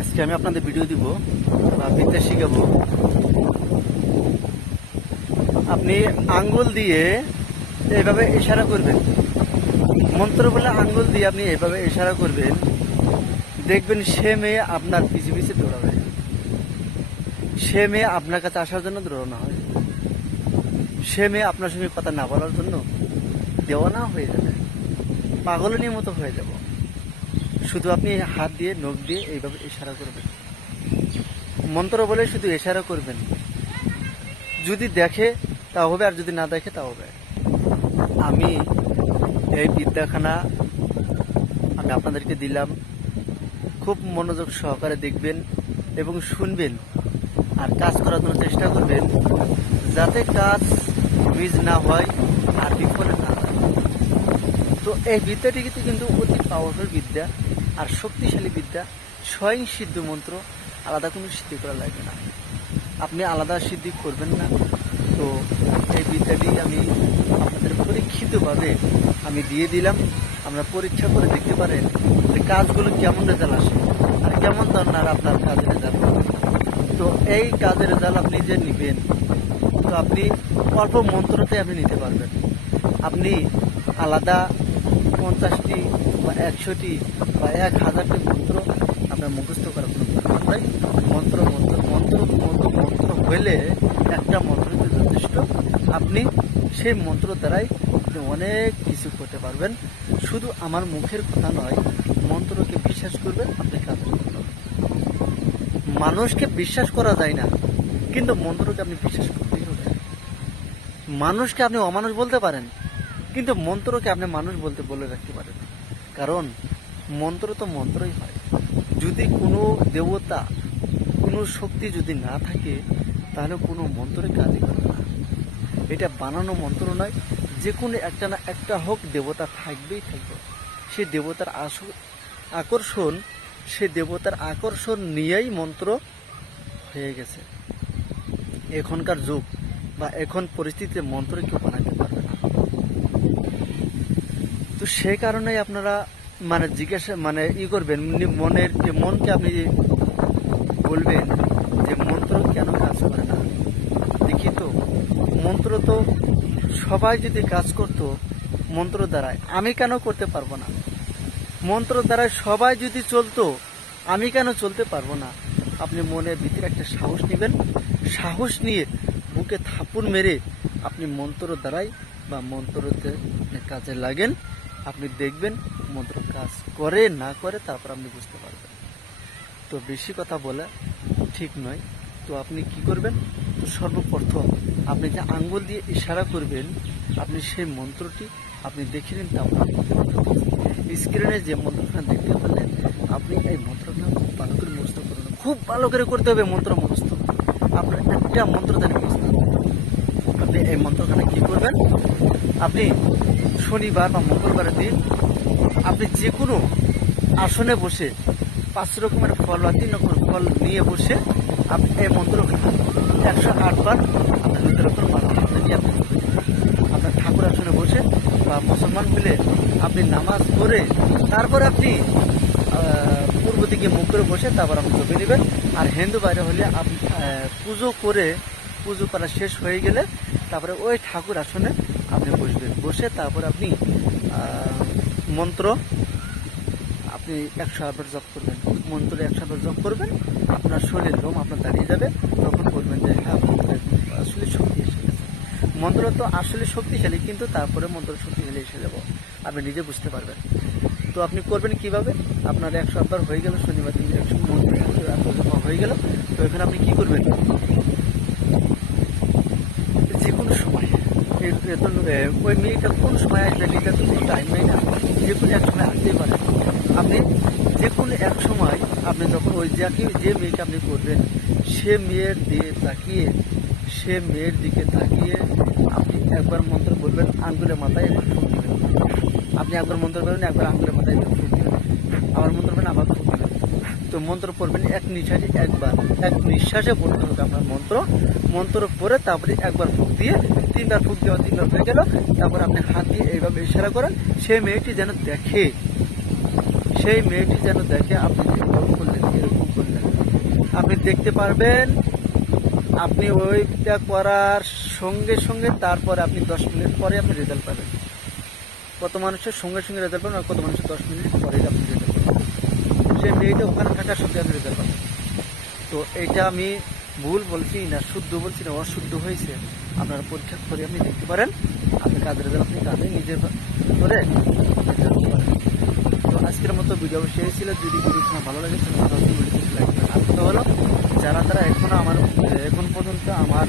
আজকে আমি আপনাদের ভিডিও দিব বা বিদ্যা শিখাবো। আপনি আঙ্গুল দিয়ে এইভাবে ইশারা করবেন, মন্ত্র বলে আঙ্গুল দিয়ে আপনি এইভাবে ইশারা করবেন, দেখবেন সে মেয়ে আপনার পিছে পিছে দৌড়াবে, সে মেয়ে আপনার কাছে আসার জন্য দৌড়ানো হয়, সে মেয়ে আপনার সঙ্গে কথা না বলার জন্য দেওয়ানা হয়ে যাবে, পাগলনির মতো হয়ে যাব। শুধু আপনি হাত দিয়ে নখ দিয়ে এইভাবে ইশারা করবেন, মন্ত্র বলে শুধু ইশারা করবেন। যদি দেখে তা হবে, আর যদি না দেখে তা হবে। আমি এই বিদ্যাখানা আমি আপনাদেরকে দিলাম, খুব মনোযোগ সহকারে দেখবেন এবং শুনবেন, আর কাজ করার জন্য চেষ্টা করবেন, যাতে কাজ মিস না হয় আর বিফলে না হয়। তো এই বিদ্যাটি কিন্তু অতি পাওয়ারফুল বিদ্যা আর শক্তিশালী বিদ্যা, স্বয়ং সিদ্ধ মন্ত্র, আলাদা কোনো সিদ্ধি করা লাগবে না, আপনি আলাদা সিদ্ধি করবেন না। তো এই বিদ্যাটি আমি আপনাদের পরীক্ষিতভাবে আমি দিয়ে দিলাম, আপনারা পরীক্ষা করে দেখতে পারেন যে কাজগুলো কেমন রেজাল্ট আসে আর কেমন ধরনের আপনার কাজের রেজাল্ট হবে। তো এই কাজের রেজাল্ট আপনি যে নেবেন, তো আপনি অল্প মন্ত্রতে আপনি নিতে পারবেন। আপনি আলাদা 50টি বা 100টি বা 1000টি মন্ত্র আপনার মুখস্থ করার কোনো দরকার নাই। মন্ত্র মন্ত্র মন্ত্র মন্ত্র মন্ত্র হইলে একটা মন্ত্রতে যথেষ্ট। আপনি সেই মন্ত্র দ্বারাই আপনি অনেক কিছু করতে পারবেন। শুধু আমার মুখের কথা নয়, মন্ত্রকে বিশ্বাস করবেন, আপনি কাজ করবেন। মানুষকে বিশ্বাস করা যায় না, কিন্তু মন্ত্রকে আপনি বিশ্বাস করতেই হবে। মানুষকে আপনি অমানুষ বলতে পারেন, কিন্তু মন্ত্রকে আপনি মানুষ বলতে বলে রাখতে পারেন, কারণ মন্ত্র তো মন্ত্রই হয়। যদি কোনো দেবতা, কোনো শক্তি যদি না থাকে, তাহলে কোনো মন্ত্রে কাজই করে না। এটা বানানো মন্ত্র নয়, যে কোনো একটা না একটা হোক দেবতা থাকবেই থাকবে। সেই দেবতার আকর্ষণ, সে দেবতার আকর্ষণ নিয়েই মন্ত্র হয়ে গেছে। এখনকার যুগ বা এখন পরিস্থিতিতে মন্ত্র কেউ বানাতে পারবে না। তো সেই কারণে আপনারা জিজ্ঞাসা করবেন, মনকে আপনি বলবেন যে মন্ত্র কেন কাজ করে না। দেখি তো, মন্ত্র তো সবাই যদি কাজ করতো মন্ত্র দ্বারায়, আমি কেন করতে পারবো না? মন্ত্র দ্বারায় সবাই যদি চলতো, আমি কেন চলতে পারবো না? আপনি মনের ভিতরে একটা সাহস নেবেন, সাহস নিয়ে বুকে থাপুর মেরে আপনি মন্ত্র দ্বারাই বা মন্ত্রতে কাজে লাগেন। আপনি দেখবেন মন্ত্র কাজ করে না করে, তারপর আপনি বুঝতে পারবেন। তো বেশি কথা বলা ঠিক নয়। তো আপনি কি করবেন? তো সর্বপ্রথম আপনি যে আঙ্গুল দিয়ে ইশারা করবেন, আপনি সেই মন্ত্রটি আপনি দেখে নিন। তারপর স্ক্রিনে যে মন্ত্রটা দেখতে পারলেন, আপনি এই মন্ত্রটা খুব ভালো করে মুখস্থ করুন, খুব ভালো করে করতে হবে মন্ত্র মুখস্থ। আপনার একটা মন্ত্র জানি মুখস্থ। আপনি এই মন্ত্রখানা কি করবেন? আপনি শনিবার বা মঙ্গলবারের দিন আপনি যে কোনো আসনে বসে 5 রকমের ফল বা 3 রকমের ফল নিয়ে বসে আপনি এই মন্ত্রখানা 108 বার আপনার ভিতরে নিয়ে আপনি আপনার ঠাকুর আসনে বসে বা মুসলমান মিলে আপনি নামাজ পড়ে তারপর আপনি পূর্ব দিকে মুখ করে বসে তারপর আপনি জপে নেবেন। আর হিন্দু বাইরে হলে আপনি পুজো করা শেষ হয়ে গেলে তারপরে ওই ঠাকুর আসনে আপনি বসবেন, বসে তারপর আপনি মন্ত্র আপনি 108 বার জপ করবেন। মন্ত্র 108 বার জপ করবেন, আপনার শরীর লোম আপনার দাঁড়িয়ে যাবে। তখন বলবেন যে হ্যাঁ, আসলে শক্তি এসে গেছে। মন্ত্র তো আসলে শক্তিশালী, কিন্তু তারপরে মন্ত্র শক্তিশালী এসে যাব, আপনি নিজে বুঝতে পারবেন। তো আপনি করবেন কিভাবে? আপনার 108 বার হয়ে গেল, শনিবার দিন মন্ত্র 108 বার হয়ে গেল। তো এখানে আপনি কি করবেন? যে কোনো সময় ওই মেয়েটা কোন সময় আসবে, মেয়েটা তো কোনো টাইম নেই না, যে কোনো এক সময় আসতেই পারে। আপনি যে কোনো এক সময় আপনি যখন ওই যে মেয়েকে আপনি করবেন, সে মেয়ের দিকে তাকিয়ে আপনি একবার মন্ত্র বলবেন, আঙ্গুলের মাথায় একবার ফুঁক দিবেন। আপনি একবার মন্ত্র বলবেন, একবার আঙ্গুলের মাথায় একবার ফুঁক দিবেন, আবার মন্ত্র বলবেন, আবার ফুঁক দিবেন। তো মন্ত্র পড়বেন এক নিঃশ্বাসে পড়তে হবে আপনার মন্ত্র পড়ে তারপরে একবার ফুঁক দিয়ে 3বার ফুঁক দেওয়া 3বার হয়ে গেল। তারপর আপনি হাত দিয়ে এইভাবে ইশারা করেন, সেই মেয়েটি যেন দেখে আপনি যে করলেন, এরকম করে আপনি দেখতে পারবেন। আপনি ওইটা করার সঙ্গে সঙ্গে তারপরে আপনি 10 মিনিট পরে আপনি রেজাল্ট পাবেন। কত মানুষের সঙ্গে সঙ্গে রেজাল্ট পাবেন আর কত মানুষের 10 মিনিট পরে আপনি রেজাল্ট পাবেন। সে মেয়েটা ওখানে থাকার সঙ্গে আপনি রেজাল্ট পাবেন। তো এইটা আমি ভুল বলছি না, শুদ্ধ বলছি না অশুদ্ধ হয়েছে, আপনারা পরীক্ষা করে আপনি দেখতে পারেন। আপনি কাজের রেজাল্ট আপনি কাজে নিজের করে দেখতে পারেন। তো আজকের মতো ভিডিও শেষ ছিল। যদি ভিডিও ভালো লাগে তাহলে লাইক করবেন। আর কথা হলো যারা তারা এখন পর্যন্ত আমার